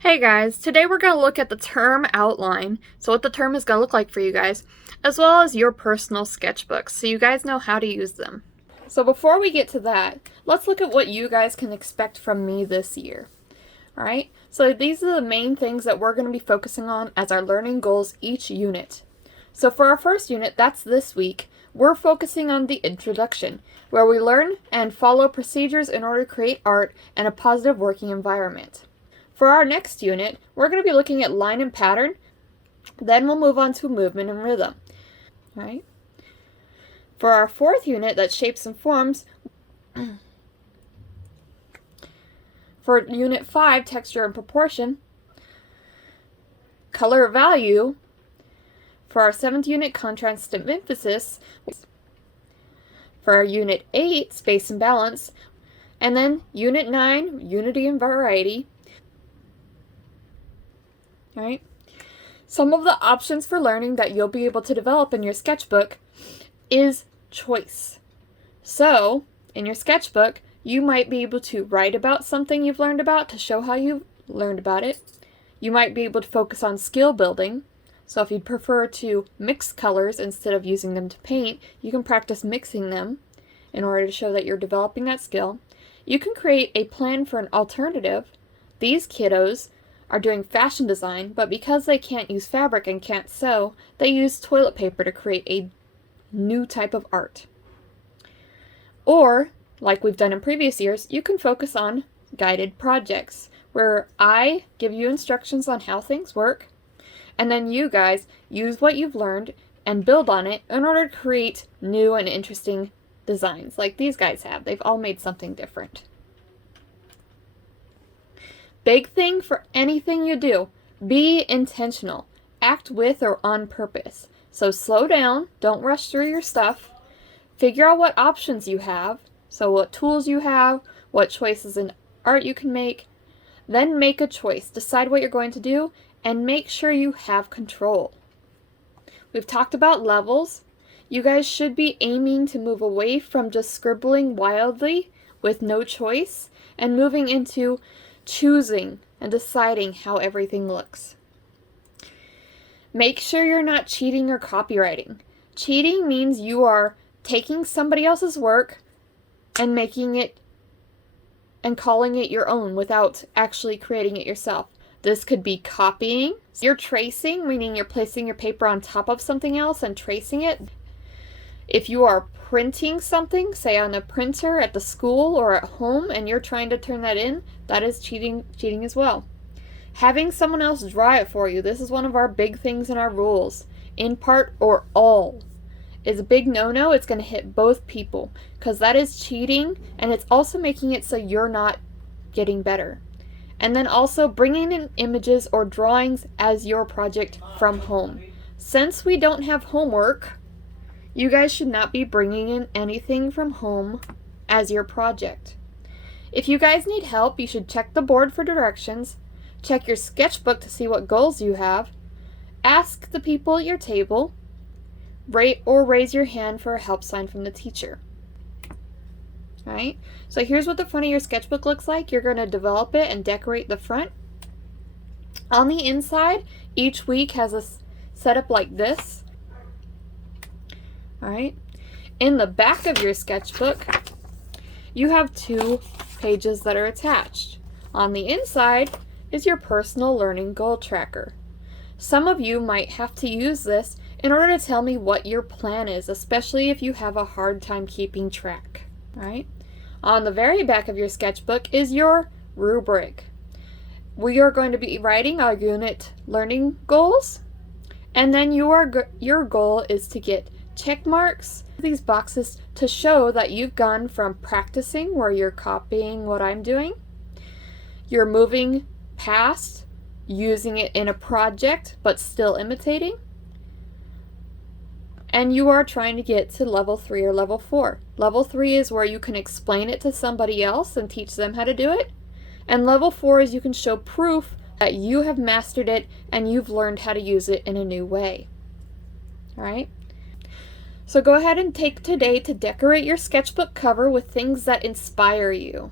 Hey guys, today we're going to look at the term outline, so what the term is going to look like for you guys, as well as your personal sketchbooks, so you guys know how to use them. So before we get to that, let's look at what you guys can expect from me this year. Alright, so these are the main things that we're going to be focusing on as our learning goals each unit. So for our first unit, that's this week, we're focusing on the introduction, where we learn and follow procedures in order to create art and a positive working environment. For our next unit, we're going to be looking at line and pattern, then we'll move on to movement and rhythm. Right? For our fourth unit, that's shapes and forms, for unit 5, texture and proportion, color value, for our 7th unit, contrast and emphasis, for our unit 8, space and balance, and then unit 9, unity and variety. Right? Some of the options for learning that you'll be able to develop in your sketchbook is choice. So, in your sketchbook, you might be able to write about something you've learned about to show how you've learned about it. You might be able to focus on skill building. So if you'd prefer to mix colors instead of using them to paint, you can practice mixing them in order to show that you're developing that skill. You can create a plan for an alternative. These kiddos are doing fashion design, but because they can't use fabric and can't sew, they use toilet paper to create a new type of art. Or, like we've done in previous years, you can focus on guided projects, where I give you instructions on how things work, and then you guys use what you've learned and build on it in order to create new and interesting designs, like these guys have. They've all made something different. Big thing for anything you do, be intentional. Act with or on purpose. So slow down, don't rush through your stuff. Figure out what options you have, so what tools you have, what choices in art you can make. Then make a choice, decide what you're going to do, and make sure you have control. We've talked about levels. You guys should be aiming to move away from just scribbling wildly with no choice and moving into choosing and deciding how everything looks. Make sure you're not cheating or copywriting. Cheating means you are taking somebody else's work and making it and calling it your own without actually creating it yourself. This could be copying. You're tracing, meaning you're placing your paper on top of something else and tracing it. If you are printing something, say on a printer at the school or at home, and you're trying to turn that in, that is cheating as well. Having someone else draw it for you, this is one of our big things in our rules. In part or all is a big no-no. It's going to hit both people because that is cheating, and it's also making it so you're not getting better. And then also bringing in images or drawings as your project from home. Since we don't have homework, you guys should not be bringing in anything from home as your project. If you guys need help, you should check the board for directions, check your sketchbook to see what goals you have, ask the people at your table, or raise your hand for a help sign from the teacher. Alright, so here's what the front of your sketchbook looks like. You're going to develop it and decorate the front. On the inside, each week has a setup like this. Alright, in the back of your sketchbook, you have 2 pages that are attached. On the inside is your personal learning goal tracker. Some of you might have to use this in order to tell me what your plan is, especially if you have a hard time keeping track. Alright, on the very back of your sketchbook is your rubric. We are going to be writing our unit learning goals, and then your goal is to get check marks, these boxes, to show that you've gone from practicing, where you're copying what I'm doing, you're moving past using it in a project but still imitating, and you are trying to get to level 3 or level 4. Level 3 is where you can explain it to somebody else and teach them how to do it, and level 4 is you can show proof that you have mastered it and you've learned how to use it in a new way. Alright? So go ahead and take today to decorate your sketchbook cover with things that inspire you.